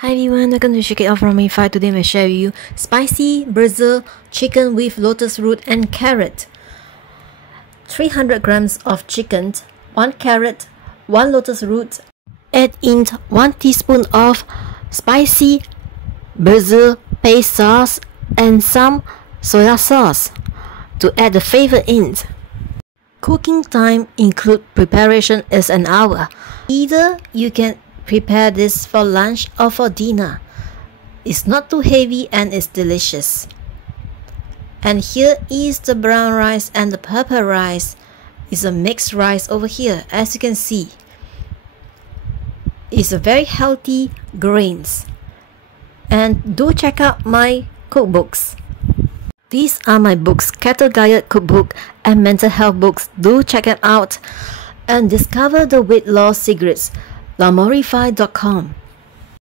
Hi everyone, welcome to Keto from Lamourify. Today I'm going to share with you spicy Basil chicken with lotus root and carrot. 300 grams of chicken, 1 carrot, 1 lotus root. Add in 1 teaspoon of spicy basil paste sauce and some soya sauce to add the flavor in. Cooking time include preparation is an hour. Either you can prepare this for lunch or for dinner. It's not too heavy and it's delicious. And here is the brown rice and the purple rice. It's a mixed rice over here, as you can see. It's a very healthy grains. And do check out my cookbooks. These are my books, Keto Diet Cookbook and Mental Health books. Do check them out and discover the weight loss secrets. Lamourify.com